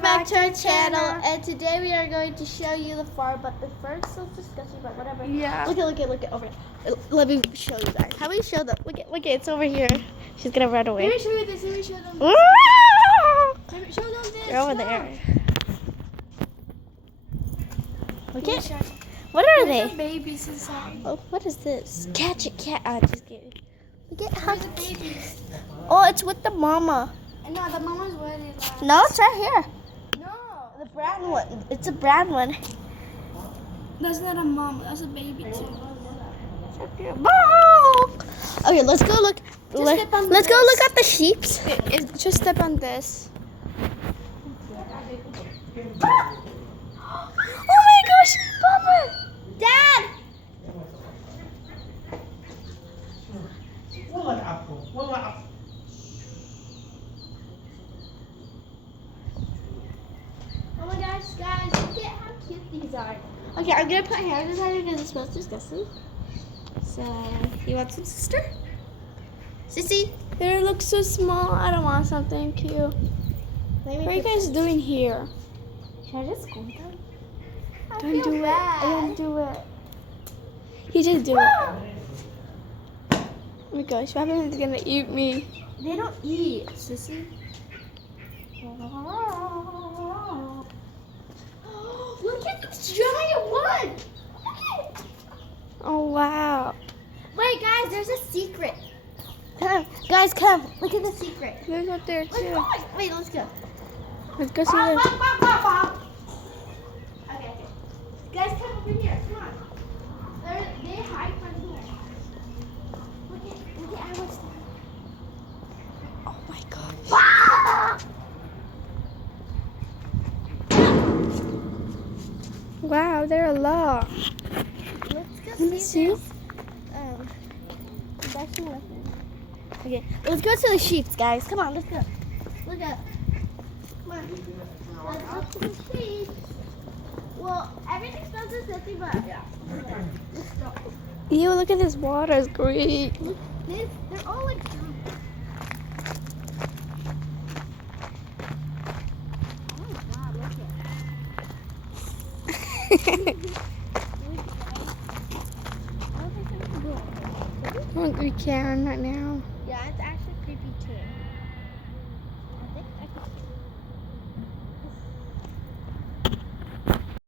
welcome back to our channel. And today we are going to show you the farm. But the first, let's discuss about whatever. Yeah. Look it over here. Let me show you guys. How do we show them? Look, it's over here. She's gonna run away. Let me show you this. Let me show them this. Let me show them this. They're over No. there. Look Let me at. show- What are There's they? a babies inside. Oh, what is this? Catch it, cat. I'm just kidding. Look at how. Where's the babies? Oh, it's with the mama. No, the mama's wedding. No, it's right here. No. The brown one. It's a brown one. That's not a mom. That's a baby too. Okay, let's go look. step on Let's go this. look at the sheeps. Just step on this. Oh my gosh, Papa! Dad! Oh my gosh, guys, look at how cute these are. Okay, I'm gonna put hair designer because it smells disgusting. So, you want some, sister? Sissy? They look so small. I don't want something cute. What are you guys doing here? Should I just scold them? Don't do it. Don't do it. You just do it. Oh my gosh, Robin is gonna eat me. They don't eat, sissy. Look at this giant one! Look at it! Oh wow. Wait, guys, there's a secret. Come, guys, come. Look at the secret. There's up there Let's too. go. Wait, let's go. Let's go see the. Okay. Guys, come over here. Come on. They hide from here. Look at I was. Oh my gosh. Wow, there are a lot. Let's go Let me see. this. Okay, let's go to the sheep, guys. Come on, let's go. Look up. Come on. Let's go to the sheep. Well, everything smells the same, but yeah. Let's go. Ew, look at this water. It's great. Look, they're all like drunk. Oh my god, look at I'm hungry, Karen, right now.